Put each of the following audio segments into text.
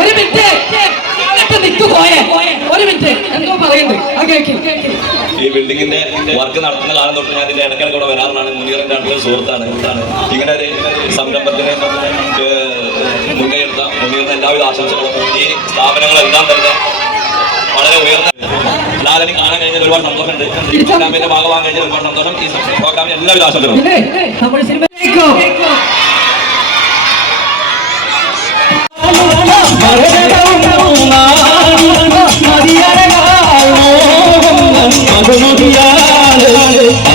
ഒരു മിനിറ്റ്. നിക്ക് പോയേ ഒരു മിനിറ്റ്. എന്തോ പറയുന്നുണ്ട് ഈ ബിൽഡിങ്ങിന്റെ വർക്ക് നടത്തുന്ന കാലം തൊട്ട് ഞാൻ ഇതിന്റെ ഇടയ്ക്കിടയ്ക്ക് കൂടെ വരാറാണ് മുനീറിന്റെ അടുത്ത സുഹൃത്താണ്. ഇങ്ങനെ ഒരു സംരംഭത്തിന് മുൻകൈ എടുത്ത മുനീറിന് എല്ലാവിധ ആശംസകളും ഈ സ്ഥാപനങ്ങളെല്ലാം തന്നെ വളരെ ഉയർന്ന ലാലനി കാണാൻ കഴിഞ്ഞാൽ ഒരുപാട് സന്തോഷമുണ്ട്. ഈ പ്രോഗ്രാമിന്റെ ഭാഗമാകാൻ കഴിഞ്ഞാൽ ഒരുപാട് സന്തോഷം. ഈ പ്രോഗ്രാമിന് എല്ലാവിധ ആശംസകളും.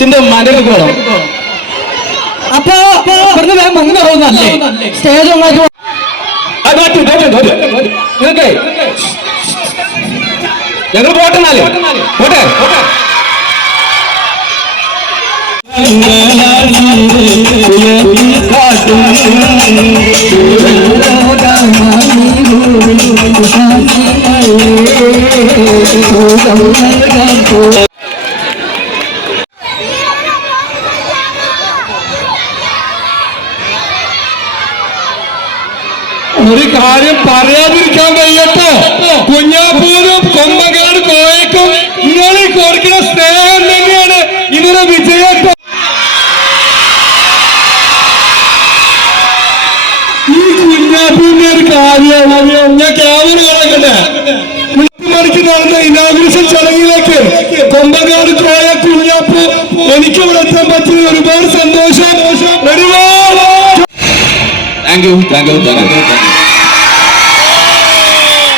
ചിന്റെ ഉമ്മാന്റെ പോണം. അപ്പൊ ഇവിടുന്ന് വേഗം മുങ്ങ പോകുന്നല്ലേ സ്റ്റേജ് പറ്റും നിങ്ങൾക്കേ? ഞങ്ങൾ പോട്ടെ എന്നാൽ. പോട്ടെ? പോട്ടെ ഒരു കാര്യം പറയാതിരിക്കാൻ വയ്യട്ടോ. കുഞ്ഞാപ്പൂരും കൊമ്പങ്ങാട് കോയക്കും നിങ്ങൾ കൊടുക്കുന്ന സ്നേഹം തന്നെയാണ് ഇതിന് വിജയട്ടോ ഈ കുഞ്ഞാപ്പൂരിന്റെ ഒരു കാര്യം ഞാൻ ക്യാമറ കിടക്കട്ടെ നടന്ന ഇനാഗ്രേഷൻ ചടങ്ങിലേക്ക് കൊമ്പങ്ങാട് കോയ കുഞ്ഞാപ്പൂ എനിക്കിവിടെ എത്താൻ പറ്റിയ ഒരുപാട് സന്തോഷം. ഒരുപാട് thank you thank you thank you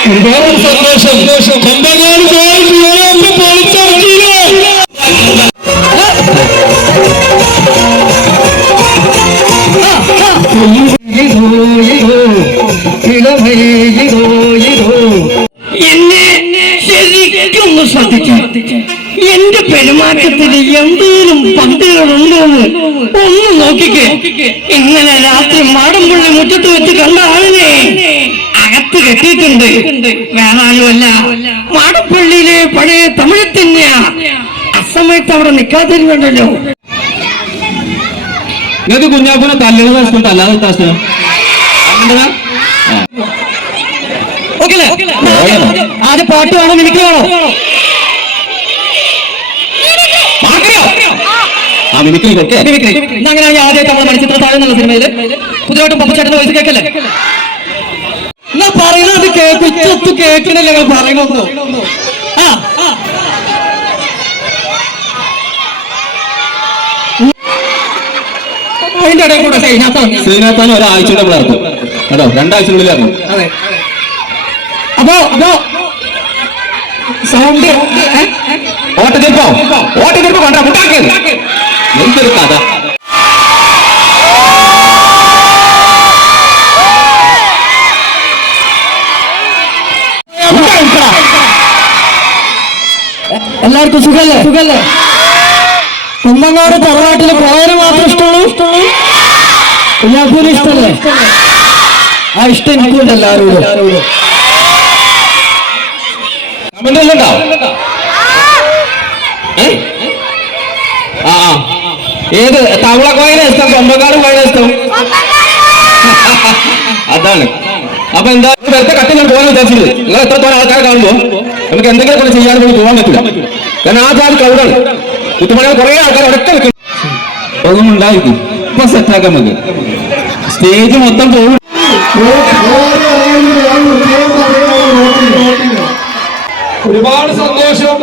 ഒരുപാട് സന്തോഷം കൊമ്പങ്ങാട് ശ്രദ്ധിച്ച് എന്റെ പെരുമാറ്റത്തിൽ എന്തെങ്കിലും പന്തികളുണ്ടോന്ന് ഒന്ന് നോക്കിക്കേ. ഇന്നലെ രാത്രി മാടമ്പുള്ളി മുറ്റത്ത് വെച്ച് കണ്ട ആളിനെ അകത്ത് കെട്ടിയിട്ടുണ്ട്. വേറെ ആരുമല്ല മാടപ്പള്ളിയിലെ പഴയ തമിഴ് തന്നെയാ. അസമയത്ത് അവിടെ നിൽക്കാതിരുന്നുണ്ടല്ലോ നിങ്ങൾക്ക് കുഞ്ഞാപ്പൂനെ തല്ലുന്ന ഇഷ്ടം അല്ലാതെ ഇഷ്ടം ഓക്കെ ആദ്യം പാട്ട് വേണോ മിമിക്രി വേണോ? ആ മിമിക്രി കൊടുക്കേ മിമിക്രി അങ്ങനെയാണ് ആദ്യം നമ്മുടെ മണിച്ചിത്ര താഴെ എന്നുള്ള സിനിമയിൽ പുതിയതായിട്ട് പപ്പച്ചേട്ടന്റെ വയസ്സ് കേൾക്കല്ലേ? എന്നാ പറയുന്നത് കേക്ക് ഉച്ചത്ത് കേൾക്കണില്ല നിങ്ങൾ പറയണൊന്നും ആ. അതിന്റെ ഇടയിൽ കൂടെ സൈനാത്ത ശ്രീനാഥാൻ ഒരാഴ്ചയുടെ നമ്മൾ ഇറക്കും കേട്ടോ? രണ്ടാഴ്ചക്കുള്ളിൽ ഇറങ്ങും. അതെ. അപ്പോ അപ്പോ സൗണ്ട് ഓട്ടത്തിരിപ്പോ ഓട്ടത്തിരിപ്പോ കണ്ടോ മുട്ടാക്ക് എന്തൊരു കഥ. എല്ലാവർക്കും സുഖല്ലേ? സുഖല്ലേ? കുന്നങ്ങാട് തറവാട്ടിൽ പോയാലും മാത്രം ഇഷ്ടമുള്ളൂ? കുഞ്ഞാപ്പൂര് ഇഷ്ടമല്ലേ? ആ ഇഷ്ടം എനിക്കുണ്ട് എല്ലാവരോടും. കമന്റ് ആ. ഏത്? തവള കോയിനെ ഇഷ്ടം കൊമ്പക്കാട് കോയിനെ ഇഷ്ടം അതാണ്. അപ്പൊ എന്താ? വെറുതെ കട്ടി ഞാൻ പോകാൻ വിചാരിച്ചത് നിങ്ങൾ എത്രത്തോളം ആൾക്കാരെ കാണുമ്പോ നമുക്ക് എന്തെങ്കിലും കൂടെ ചെയ്യാൻ വേണ്ടി പോകാൻ പറ്റില്ല കാരണം ആ ജാതി ക്രൗഡാണ് കുത്തുമണികൾ കുറെ ആൾക്കാർ ഒരൊക്കെ ഒന്നും ഉണ്ടായിരിക്കും. ഇപ്പൊ സെറ്റാക്കാൻ നമുക്ക്. സ്റ്റേജ് മൊത്തം പോകും. ഒരുപാട് സന്തോഷം.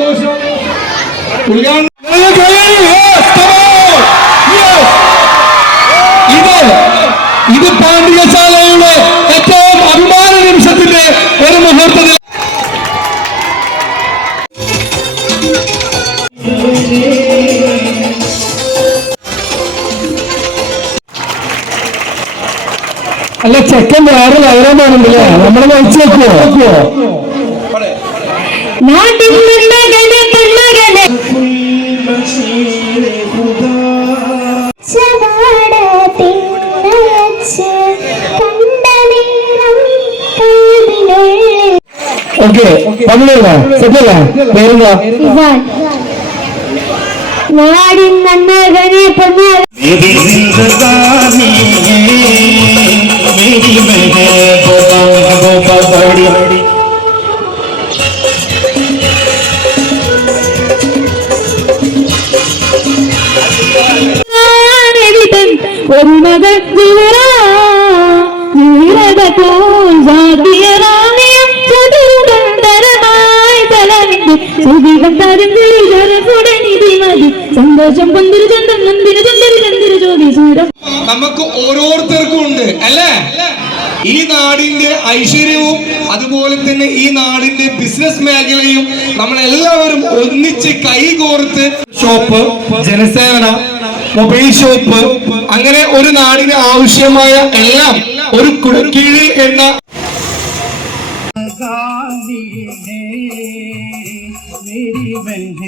ഇത് പാണ്ഡ്യശാലയുടെ ഏറ്റവും അഭിമാന നിമിഷത്തിന്റെ ഒരു മുഹൂർത്തത്തിൽ അല്ല ചെക്കൻ വേറെ വയറാണല്ലേ നമ്മളെ കഴിച്ചു വെക്കുവോ? നാട്ടിൻ ஓகே தமிழர்களா செட்டிலா பேருங்களா நாடின் நன்னகனே பொன்னார் ஒரு കൂടെ മതി. സന്തോഷം പൊന്തിരു ചന്തം നന്ദിരു ചന്ദ്ര ചന്ദ്ര ജ്യോതി സൂരം. നമുക്ക് ഓരോരുത്തർക്കും ഉണ്ട് അല്ലേ? ഈ നാടിന്റെ ഐശ്വര്യവും അതുപോലെ തന്നെ ഈ നാടിന്റെ ബിസിനസ് മേഖലയും നമ്മൾ എല്ലാവരും ഒന്നിച്ച് കൈകോർത്ത് ഷോപ്പ് ജനസേവന മൊബൈൽ ഷോപ്പ് അങ്ങനെ ഒരു നാടിന് ആവശ്യമായ എല്ലാം ഒരു കുടക്കീഴിൽ എന്ന मेरी बहन